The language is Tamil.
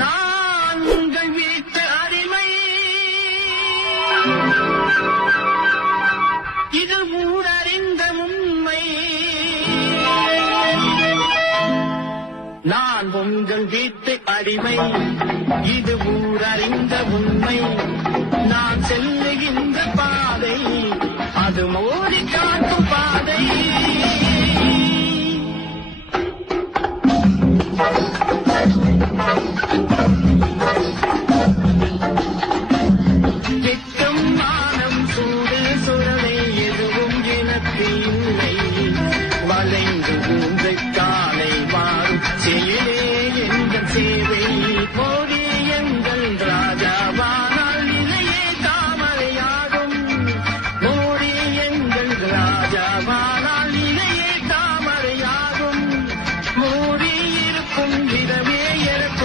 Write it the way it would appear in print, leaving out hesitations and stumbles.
நான் உங்கள் வீட்டு அடிமை, இது ஊரறிந்த உண்மை. நான் உங்கள் வீட்டு அடிமை, இது ஊரறிந்த உண்மை. நான் செல்லுகின்ற பாதை அது மோதி காட்டும் பாதை. வெட்கம் மானம் சூடு சுரலை எதுவும் எனக்கு இல்லை. வளைந்து ஊன்று காலை மாறும் செயலே என்ற சேவை.